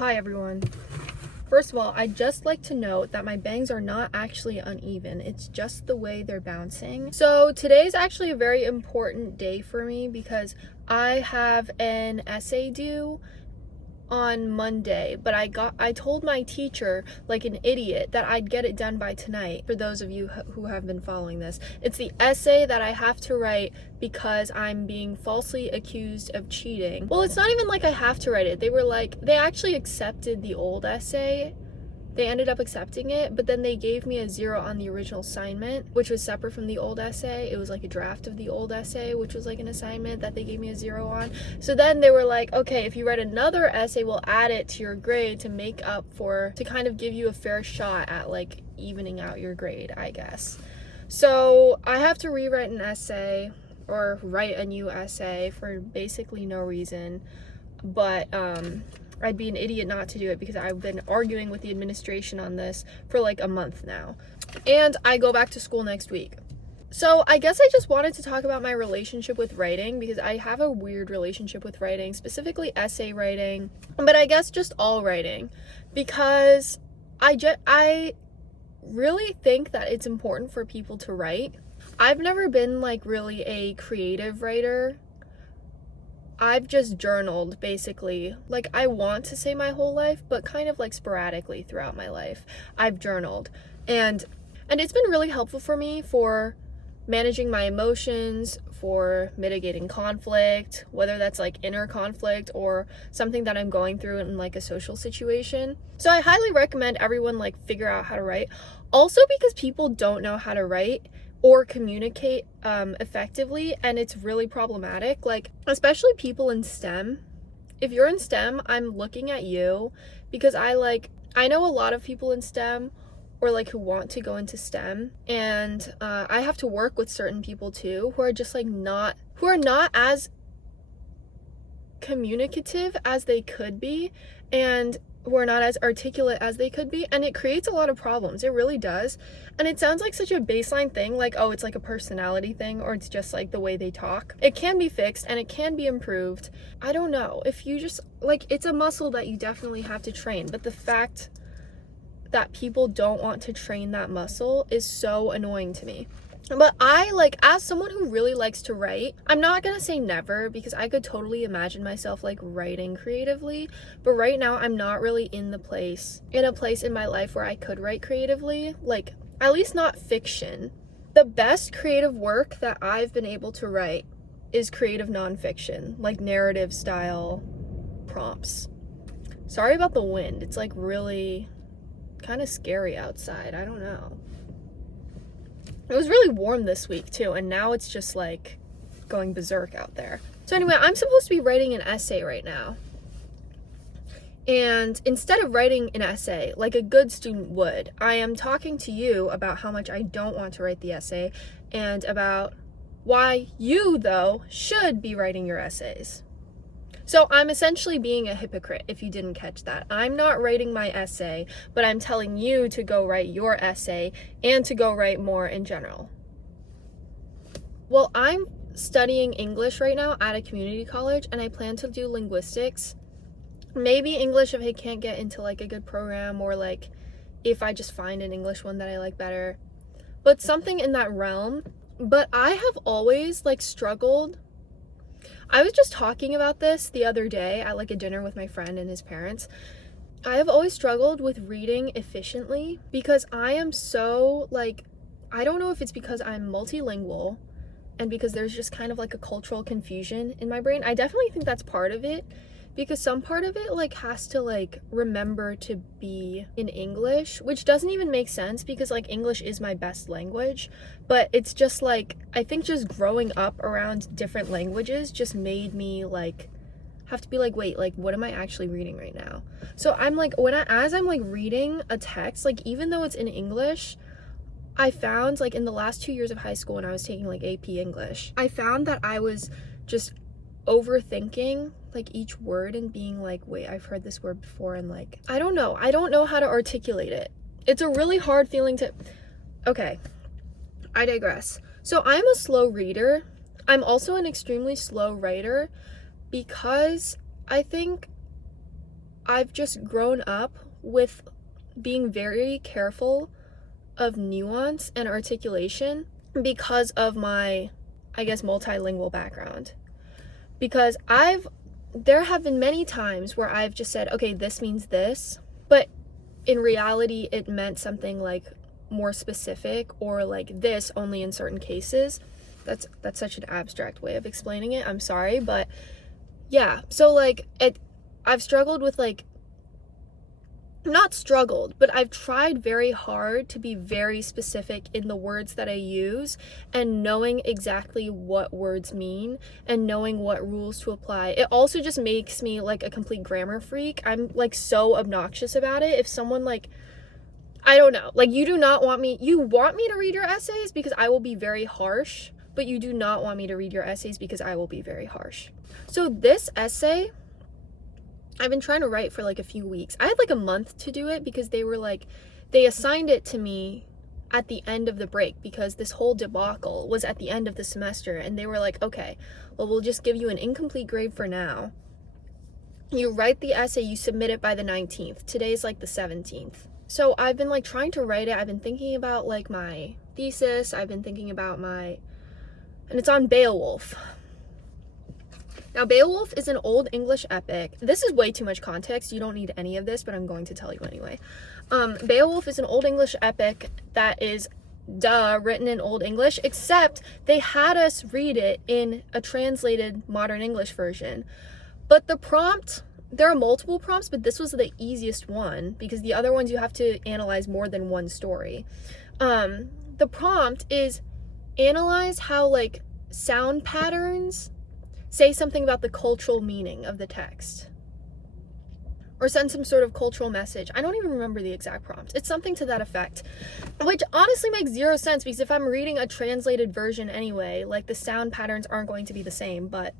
Hi everyone. First of all, I'd just like to note that my bangs are not actually uneven. It's just the way they're bouncing. So today's actually a very important day for me because I have an essay due on Monday, but I told my teacher like an idiot that I'd get it done by tonight. For those of you who have been following this, it's the essay that I have to write because I'm being falsely accused of cheating. Well, it's not even like I have to write it. They actually accepted the old essay. They ended up accepting it, but then they gave me a 0 on the original assignment, which was separate from the old essay. It was like a draft of the old essay, which was like an assignment that they gave me a 0 on. So then they were like, okay, if you write another essay, we'll add it to your grade to kind of give you a fair shot at like evening out your grade, I guess. So I have to rewrite an essay or write a new essay for basically no reason, but I'd be an idiot not to do it because I've been arguing with the administration on this for like a month now. And I go back to school next week. So I guess I just wanted to talk about my relationship with writing because I have a weird relationship with writing, specifically essay writing, but I guess just all writing, because I really think that it's important for people to write. I've never been like really a creative writer. I've just journaled, basically. Like, I want to say my whole life, but kind of like sporadically throughout my life, I've journaled. And it's been really helpful for me for managing my emotions, for mitigating conflict, whether that's like inner conflict or something that I'm going through in like a social situation. So I highly recommend everyone like figure out how to write. Also because people don't know how to write or communicate effectively, and it's really problematic, like especially people in STEM. If you're in STEM, I'm looking at you because I know a lot of people in STEM or like who want to go into STEM, and I have to work with certain people too who are just like not as communicative as they could be, and who are not as articulate as they could be, and it creates a lot of problems. It really does. And it sounds like such a baseline thing, like, oh, it's like a personality thing, or it's just like the way they talk. It can be fixed and it can be improved. I don't know, if you just like, it's a muscle that you definitely have to train, but the fact that people don't want to train that muscle is so annoying to me. But I, like, as someone who really likes to write, I'm not gonna say never because I could totally imagine myself like writing creatively, but right now I'm not really in a place in my life where I could write creatively, like at least not fiction. The best creative work that I've been able to write is creative nonfiction, like narrative style prompts. Sorry about the wind. It's like really kind of scary outside. I don't know. It was really warm this week too, and now it's just like going berserk out there. So anyway, I'm supposed to be writing an essay right now. And instead of writing an essay like a good student would, I am talking to you about how much I don't want to write the essay and about why you, though, should be writing your essays. So I'm essentially being a hypocrite, if you didn't catch that. I'm not writing my essay, but I'm telling you to go write your essay and to go write more in general. Well, I'm studying English right now at a community college, and I plan to do linguistics. Maybe English if I can't get into like a good program, or like if I just find an English one that I like better. But something in that realm. But I have always like struggled. I was just talking about this the other day at like a dinner with my friend and his parents. I have always struggled with reading efficiently because I am so like, I don't know if it's because I'm multilingual and because there's just kind of like a cultural confusion in my brain. I definitely think that's part of it, because some part of it like has to like remember to be in English, which doesn't even make sense because like English is my best language, but it's just like, I think just growing up around different languages just made me like have to be like, wait, like what am I actually reading right now? So I'm like, as I'm like reading a text, like even though it's in English, I found like in the last 2 years of high school when I was taking like AP English, I found that I was just overthinking like each word and being like, wait, I've heard this word before, and like I don't know how to articulate it. It's a really hard feeling to. Okay, I digress. So I'm a slow reader. I'm also an extremely slow writer because I think I've just grown up with being very careful of nuance and articulation because of my, I guess, multilingual background. Because there have been many times where I've just said, okay, this means this, but in reality, it meant something like more specific, or like this only in certain cases. That's such an abstract way of explaining it. I'm sorry, but yeah. So like I've struggled with like, not struggled, but I've tried very hard to be very specific in the words that I use, and knowing exactly what words mean and knowing what rules to apply. It also just makes me like a complete grammar freak. I'm like so obnoxious about it. If someone like, I don't know, like you want me to read your essays because I will be very harsh, but you do not want me to read your essays because I will be very harsh. So this essay, I've been trying to write for like a few weeks. I had like a month to do it because they assigned it to me at the end of the break because this whole debacle was at the end of the semester, and they were like, okay, well, we'll just give you an incomplete grade for now. You write the essay, you submit it by the 19th. Today's like the 17th. So I've been like trying to write it. I've been thinking about like my thesis. I've been thinking about and it's on Beowulf. Now, Beowulf is an Old English epic. This is way too much context. You don't need any of this, but I'm going to tell you anyway. Beowulf is an Old English epic that is, written in Old English, except they had us read it in a translated modern English version. But the prompt, there are multiple prompts, but this was the easiest one because the other ones you have to analyze more than one story. The prompt is analyze how like sound patterns say something about the cultural meaning of the text, or send some sort of cultural message. I don't even remember the exact prompt. It's something to that effect, which honestly makes zero sense because if I'm reading a translated version anyway, like the sound patterns aren't going to be the same, but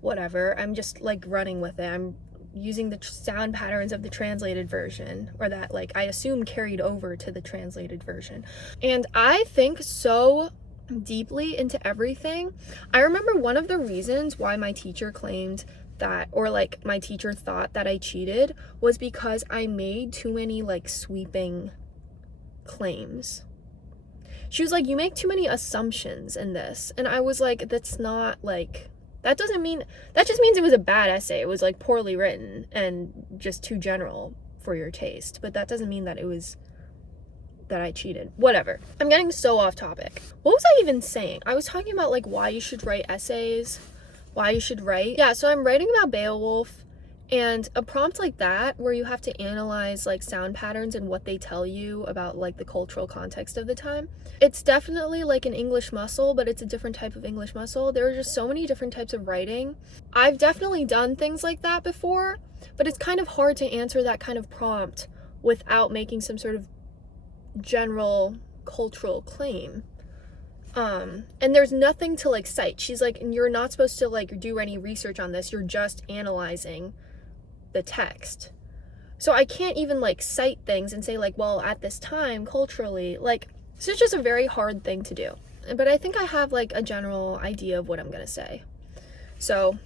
whatever. I'm just like running with it. I'm using the sound patterns of the translated version, or that like I assume carried over to the translated version. And I think so deeply into everything. I remember one of the reasons why my teacher claimed that, or like my teacher thought that I cheated, was because I made too many like sweeping claims. She was like, you make too many assumptions in this. And I was like, that's not like, that just means it was a bad essay. It was like poorly written and just too general for your taste. But that doesn't mean that I cheated. Whatever. I'm getting so off topic. What was I even saying? I was talking about like why you should write essays, why you should write. Yeah, so I'm writing about Beowulf, and a prompt like that where you have to analyze like sound patterns and what they tell you about like the cultural context of the time. It's definitely like an English muscle, but it's a different type of English muscle. There are just so many different types of writing. I've definitely done things like that before, but it's kind of hard to answer that kind of prompt without making some sort of general cultural claim. And there's nothing to like cite. She's like, and you're not supposed to like do any research on this. You're just analyzing the text. So I can't even like cite things and say like, well, at this time culturally, like, so it's just a very hard thing to do. But I think I have like a general idea of what I'm gonna say. So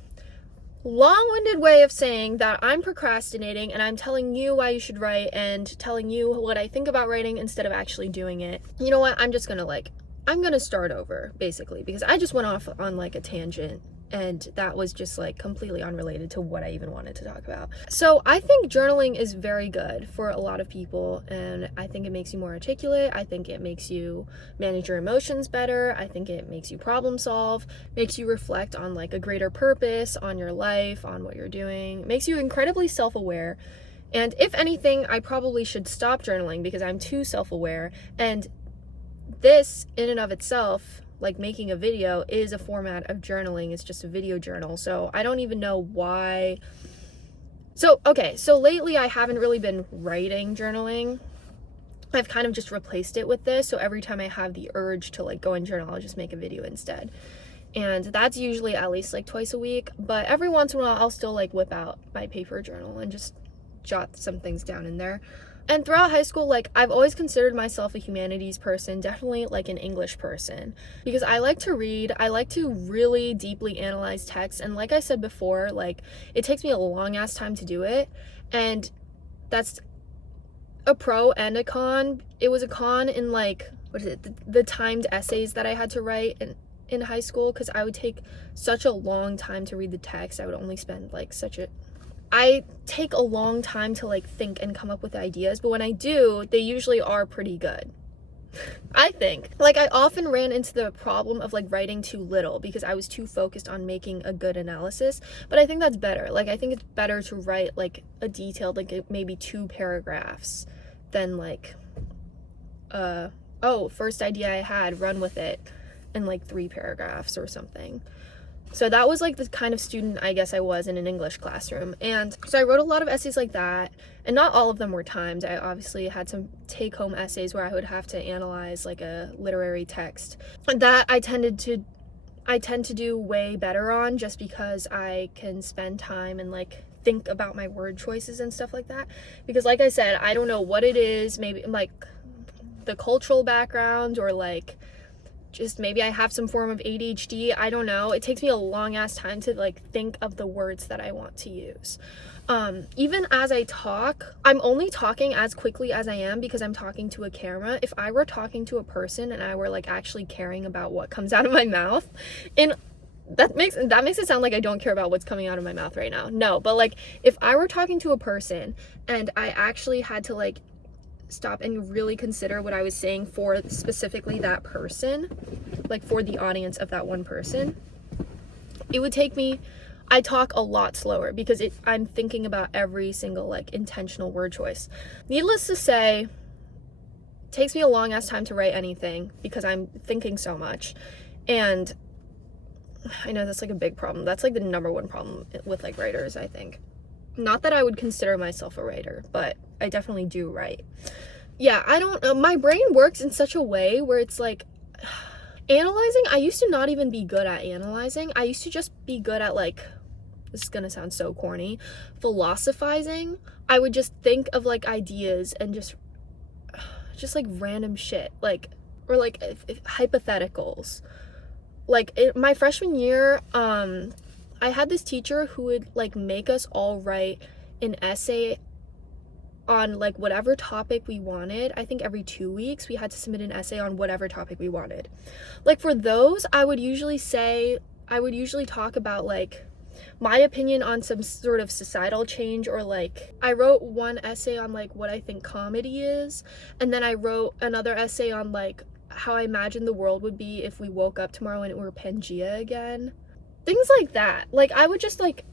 long-winded way of saying that I'm procrastinating and I'm telling you why you should write and telling you what I think about writing instead of actually doing it. You know what? I'm gonna start over basically because I just went off on like a tangent, and that was just like completely unrelated to what I even wanted to talk about. So I think journaling is very good for a lot of people, and I think it makes you more articulate. I think it makes you manage your emotions better. I think it makes you problem solve, makes you reflect on like a greater purpose, on your life, on what you're doing. It makes you incredibly self-aware. And if anything, I probably should stop journaling because I'm too self-aware. And this in and of itself, like making a video, is a format of journaling. It's just a video journal. So I don't even know why. So lately I haven't really been writing journaling. I've kind of just replaced it with this. So every time I have the urge to like go and journal, I'll just make a video instead. And that's usually at least like twice a week. But every once in a while I'll still like whip out my paper journal and just jot some things down in there. And throughout high school, like, I've always considered myself a humanities person, definitely like an English person, because I like to read, I like to really deeply analyze text, and like I said before, like, it takes me a long ass time to do it, and that's a pro and a con. It was a con in, like, what is it, the timed essays that I had to write in high school, because I would take such a long time to read the text. I would only spend, like, I take a long time to, like, think and come up with ideas, but when I do, they usually are pretty good. I think. Like, I often ran into the problem of, like, writing too little because I was too focused on making a good analysis, but I think that's better. Like, I think it's better to write, like, a detailed, like, maybe 2 paragraphs than, like, first idea I had, run with it, in, like, 3 paragraphs or something. So that was, like, the kind of student I guess I was in an English classroom. And so I wrote a lot of essays like that, and not all of them were timed. I obviously had some take-home essays where I would have to analyze, like, a literary text. That I tend to do way better on, just because I can spend time and, like, think about my word choices and stuff like that. Because, like I said, I don't know what it is, maybe, like, the cultural background, or, like, just maybe I have some form of ADHD, I don't know. It takes me a long ass time to, like, think of the words that I want to use. Even as I talk, I'm only talking as quickly as I am because I'm talking to a camera. If I were talking to a person and I were, like, actually caring about what comes out of my mouth, and that makes it sound like I don't care about what's coming out of my mouth right now. No, but, like, if I were talking to a person and I actually had to, like, stop and really consider what I was saying for specifically that person, like, for the audience of that one person, it would take me, I talk a lot slower because I'm thinking about every single, like, intentional word choice. Needless to say, it takes me a long ass time to write anything because I'm thinking so much. And I know that's, like, a big problem. That's, like, the number one problem with, like, writers, I think. Not that I would consider myself a writer, but I definitely do write. Yeah, I don't, my brain works in such a way where it's, like, analyzing, I used to not even be good at analyzing. I used to just be good at, like, this is gonna sound so corny, philosophizing. I would just think of, like, ideas and just like, random shit, like, or, like, if hypotheticals. Like, my freshman year, I had this teacher who would, like, make us all write an essay on, like, whatever topic we wanted. I think every 2 weeks we had to submit an essay on whatever topic we wanted. Like, for those, I would usually talk about, like, my opinion on some sort of societal change, or, like, I wrote one essay on, like, what I think comedy is, and then I wrote another essay on, like, how I imagine the world would be if we woke up tomorrow and it were Pangea again. Things like that. Like, I would just like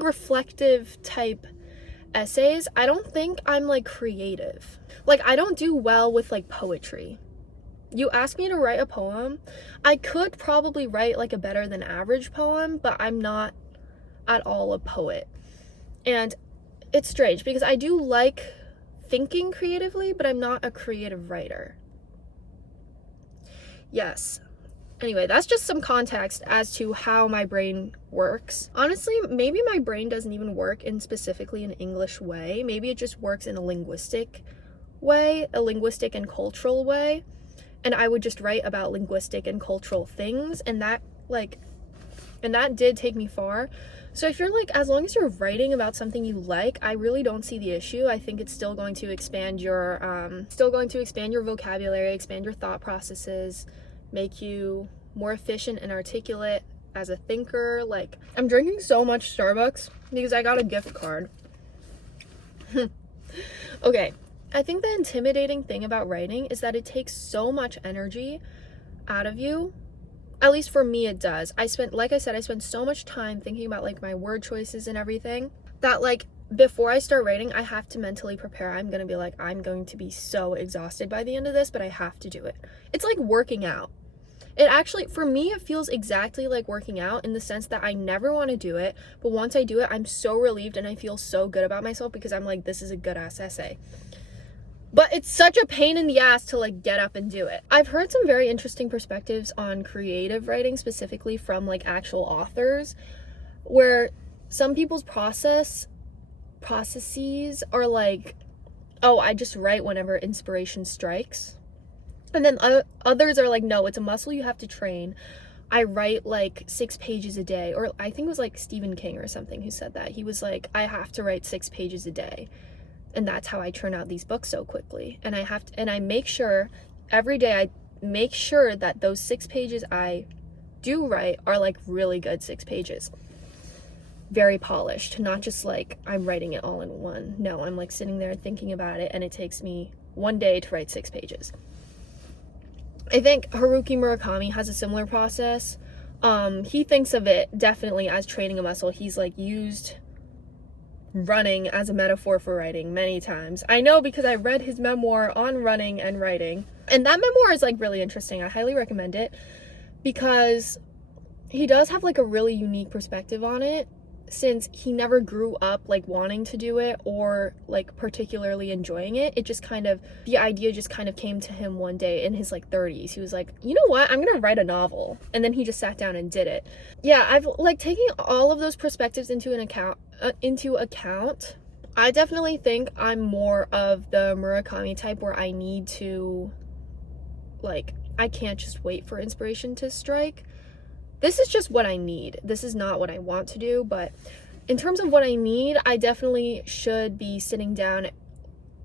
reflective type essays. I don't think I'm, like, creative. Like, I don't do well with, like, poetry. You ask me to write a poem, I could probably write, like, a better than average poem, but I'm not at all a poet. And it's strange because I do like thinking creatively, but I'm not a creative writer. Yes. Anyway, that's just some context as to how my brain works. Honestly, maybe my brain doesn't even work in specifically an English way. Maybe it just works in a linguistic way, a linguistic and cultural way. And I would just write about linguistic and cultural things, and that did take me far. So if you're, like, as long as you're writing about something you like, I really don't see the issue. I think it's still going to expand your vocabulary, expand your thought processes, make you more efficient and articulate as a thinker. Like, I'm drinking so much Starbucks because I got a gift card. Okay, I think the intimidating thing about writing is that it takes so much energy out of you. At least for me, it does. Like I said, I spent so much time thinking about, like, my word choices and everything that, like, before I start writing, I have to mentally prepare. I'm going to be like, I'm going to be so exhausted by the end of this, but I have to do it. It's like working out. It actually, for me, it feels exactly like working out in the sense that I never want to do it, but once I do it, I'm so relieved and I feel so good about myself because I'm like, this is a good ass essay. But it's such a pain in the ass to, like, get up and do it. I've heard some very interesting perspectives on creative writing, specifically from, like, actual authors, where some people's process processes are like, oh, I just write whenever inspiration strikes. And then others are like, no, it's a muscle you have to train. I write like 6 pages a day. Or I think it was like Stephen King or something who said that. He was like, I have to write 6 pages a day. And that's how I churn out these books so quickly. And I make sure every day, I make sure that those 6 pages I do write are like really good 6 pages. Very polished, not just like I'm writing it all in one. No, I'm like sitting there thinking about it, and it takes me 1 day to write 6 pages. I think Haruki Murakami has a similar process. He thinks of it definitely as training a muscle. He's like used running as a metaphor for writing many times. I know because I read his memoir on running and writing, and that memoir is like really interesting. I highly recommend it because he does have like a really unique perspective on it, since he never grew up like wanting to do it or like particularly enjoying it. The idea just kind of came to him one day in his like 30s. He was like, you know what, I'm gonna write a novel. And then he just sat down and did it. Yeah, I've like taking all of those perspectives into account. I definitely think I'm more of the Murakami type, where I need to, like, I can't just wait for inspiration to strike. This is just what I need. This is not what I want to do, but in terms of what I need, I definitely should be sitting down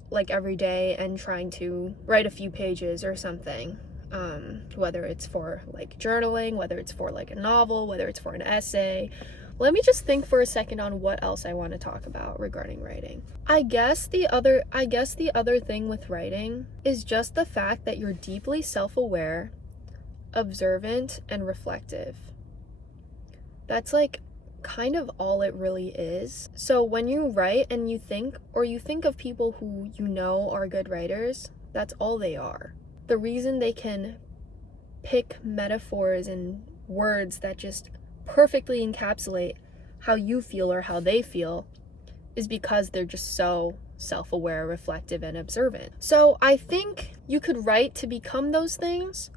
like every day and trying to write a few pages or something. Whether it's for like journaling, whether it's for like a novel, whether it's for an essay. Let me just think for a second on what else I want to talk about regarding writing. I guess the other thing with writing is just the fact that you're deeply self-aware, observant, and reflective. That's like kind of all it really is. So when you write and you think of people who you know are good writers, that's all they are. The reason they can pick metaphors and words that just perfectly encapsulate how you feel or how they feel is because they're just so self-aware, reflective, and observant. So I think you could write to become those things,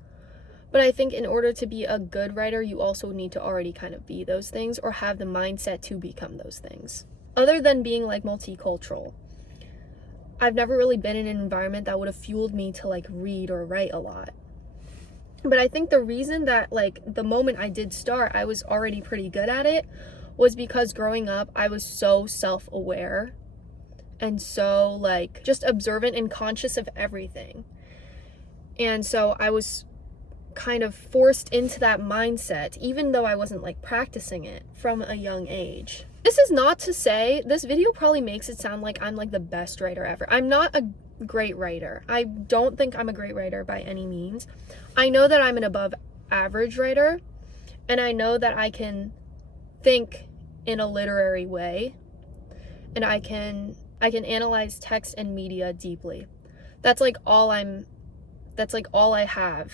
but I think in order to be a good writer, you also need to already kind of be those things or have the mindset to become those things. Other than being like multicultural, I've never really been in an environment that would have fueled me to like read or write a lot. But I think the reason that like the moment I did start, I was already pretty good at it was because growing up, I was so self-aware and so like just observant and conscious of everything. And so I was kind of forced into that mindset, even though I wasn't like practicing it from a young age. This is not to say, this video probably makes it sound like I'm like the best writer ever. I'm not a great writer. I don't think I'm a great writer by any means. I know that I'm an above average writer, and I know that I can think in a literary way, and I can analyze text and media deeply. That's like all I have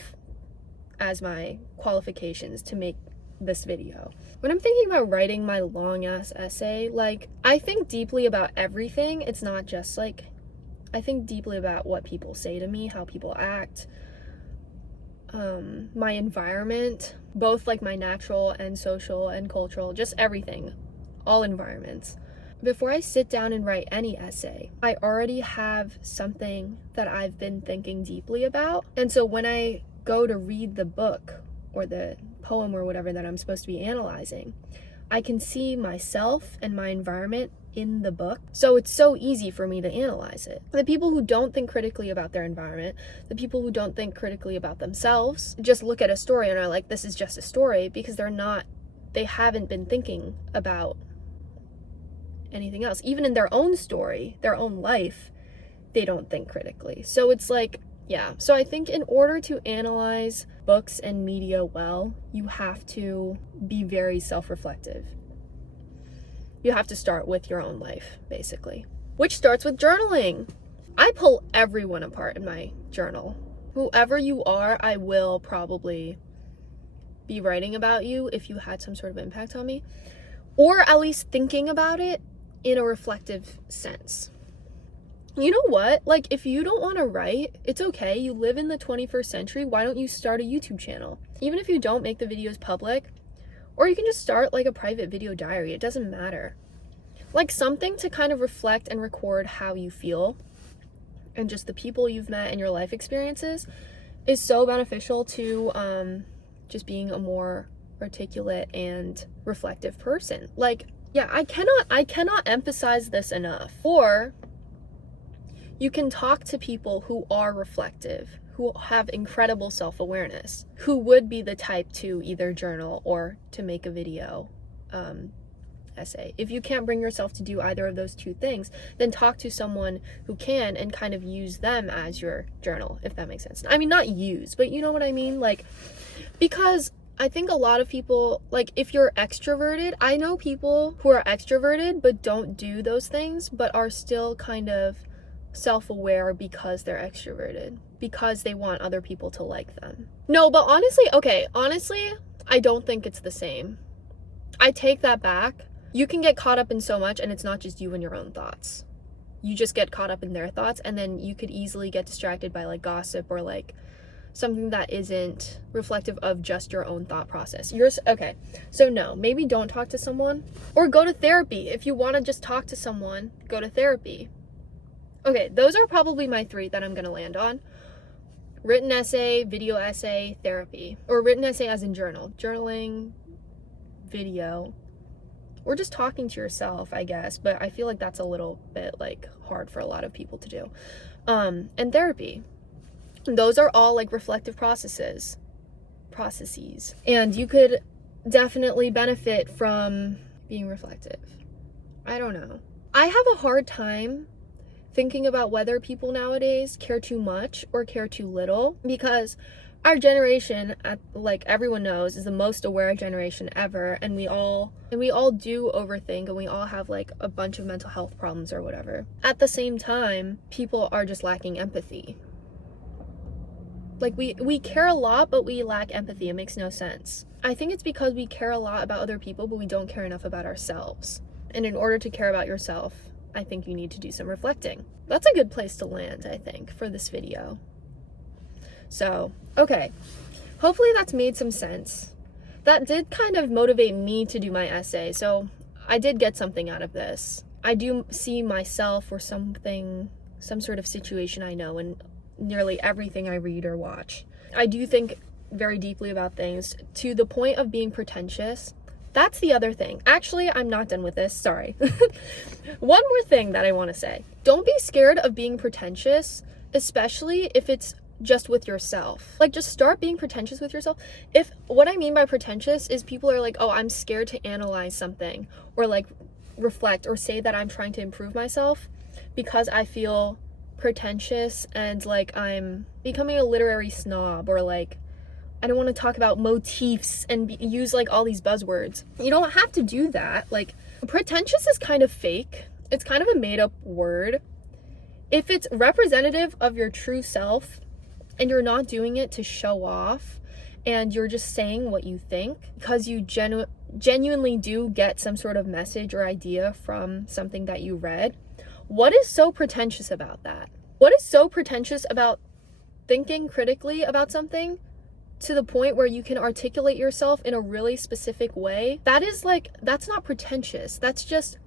as my qualifications to make this video. When I'm thinking about writing my long ass essay, like I think deeply about everything. It's not just like, I think deeply about what people say to me, how people act, my environment, both like my natural and social and cultural, just everything, all environments. Before I sit down and write any essay, I already have something that I've been thinking deeply about. And so when I go to read the book or the poem or whatever that I'm supposed to be analyzing, I can see myself and my environment in the book. So it's so easy for me to analyze it. The people who don't think critically about their environment, the people who don't think critically about themselves, just look at a story and are like, this is just a story, because they haven't been thinking about anything else. Even in their own story, their own life, they don't think critically. So it's like, yeah. So I think in order to analyze books and media well, you have to be very self-reflective. You have to start with your own life, basically. Which starts with journaling. I pull everyone apart in my journal. Whoever you are, I will probably be writing about you if you had some sort of impact on me. Or at least thinking about it in a reflective sense. You know what? Like, if you don't want to write, it's okay. You live in the 21st century. Why don't you start a YouTube channel? Even if you don't make the videos public, or you can just start like a private video diary. It doesn't matter. like something to kind of reflect and record how you feel and just the people you've met and your life experiences is so beneficial to just being a more articulate and reflective person. Like, yeah, I cannot emphasize this enough. Or you can talk to people who are reflective, who have incredible self-awareness, who would be the type to either journal or to make a video essay. If you can't bring yourself to do either of those two things, then talk to someone who can and kind of use them as your journal, if that makes sense. I mean, not use, but you know what I mean? Like, because I think a lot of people, like, if you're extroverted, I know people who are extroverted but don't do those things, but are still kind of self-aware because they're extroverted, because they want other people to like them. No, but honestly, I don't think it's the same. I take that back. You can get caught up in so much, and it's not just you and your own thoughts. You just get caught up in their thoughts, and then you could easily get distracted by like gossip or like something that isn't reflective of just your own thought process. Okay, so no, maybe don't talk to someone, or go to therapy. If you want to just talk to someone, go to therapy. Okay, those are probably my 3 that I'm gonna land on. Written essay, video essay, therapy. Or written essay as in journaling, video, or just talking to yourself, I guess, but I feel like that's a little bit like hard for a lot of people to do. And therapy. Those are all like reflective processes. And you could definitely benefit from being reflective. I don't know. I have a hard time thinking about whether people nowadays care too much or care too little, because our generation, like everyone knows, is the most aware generation ever, and we all do overthink, and we all have like a bunch of mental health problems or whatever. At the same time, people are just lacking empathy. Like we care a lot, but we lack empathy. It makes no sense. I think it's because we care a lot about other people, but we don't care enough about ourselves. And in order to care about yourself, I think you need to do some reflecting. That's a good place to land, I think, for this video. So, okay. Hopefully that's made some sense. That did kind of motivate me to do my essay, so I did get something out of this. I do see myself or some sort of situation I know in nearly everything I read or watch. I do think very deeply about things to the point of being pretentious. That's the other thing. Actually, I'm not done with this. Sorry. One more thing that I want to say. Don't be scared of being pretentious, especially if it's just with yourself. Like, just start being pretentious with yourself. If what I mean by pretentious is people are like, oh, I'm scared to analyze something or like reflect or say that I'm trying to improve myself because I feel pretentious and like I'm becoming a literary snob, or like I don't want to talk about motifs and use like all these buzzwords. You don't have to do that. Like, pretentious is kind of fake. It's kind of a made up word. If it's representative of your true self and you're not doing it to show off and you're just saying what you think because you genuinely do get some sort of message or idea from something that you read, what is so pretentious about that? What is so pretentious about thinking critically about something to the point where you can articulate yourself in a really specific way? That's not pretentious. That's just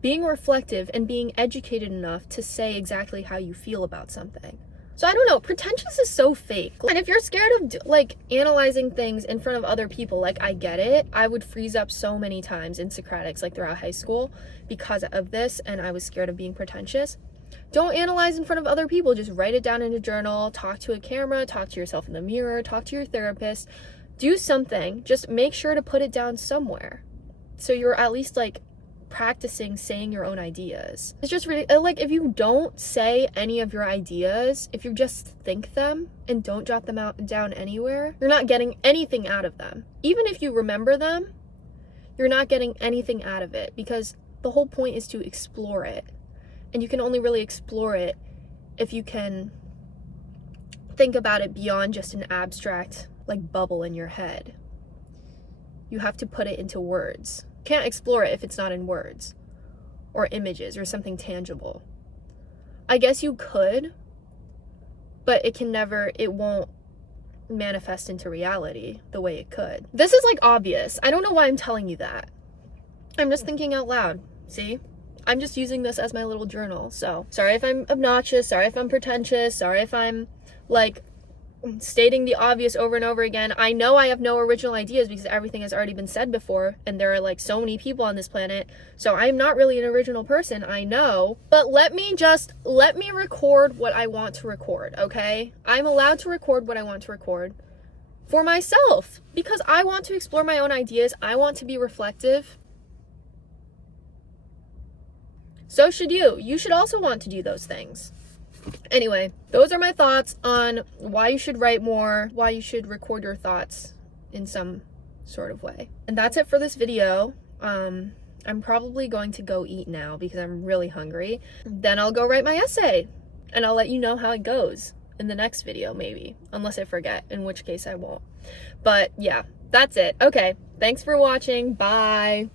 being reflective and being educated enough to say exactly how you feel about something. So I don't know, pretentious is so fake. And if you're scared of like analyzing things in front of other people, like, I get it. I would freeze up so many times in Socratics, like throughout high school, because of this, and I was scared of being pretentious. Don't analyze in front of other people. Just write it down in a journal, talk to a camera, talk to yourself in the mirror, talk to your therapist, do something. Just make sure to put it down somewhere so you're at least like practicing saying your own ideas. It's just really like, if you don't say any of your ideas, if you just think them and don't jot them down anywhere, you're not getting anything out of them. Even if you remember them, you're not getting anything out of it, because the whole point is to explore it. And you can only really explore it if you can think about it beyond just an abstract like bubble in your head. You have to put it into words. You can't explore it if it's not in words or images or something tangible. I guess you could, but it won't manifest into reality the way it could. This is like obvious. I don't know why I'm telling you that. I'm just thinking out loud. See? I'm just using this as my little journal. So sorry if I'm obnoxious, sorry if I'm pretentious, sorry if I'm like stating the obvious over and over again. I know I have no original ideas because everything has already been said before, and there are like so many people on this planet, so I'm not really an original person, I know. But let me record what I want to record, okay? I'm allowed to record what I want to record for myself because I want to explore my own ideas. I want to be reflective. So should you. You should also want to do those things. Anyway, those are my thoughts on why you should write more, why you should record your thoughts in some sort of way. And that's it for this video. I'm probably going to go eat now because I'm really hungry. Then I'll go write my essay and I'll let you know how it goes in the next video, maybe, unless I forget, in which case I won't. But yeah, that's it. Okay, thanks for watching. Bye.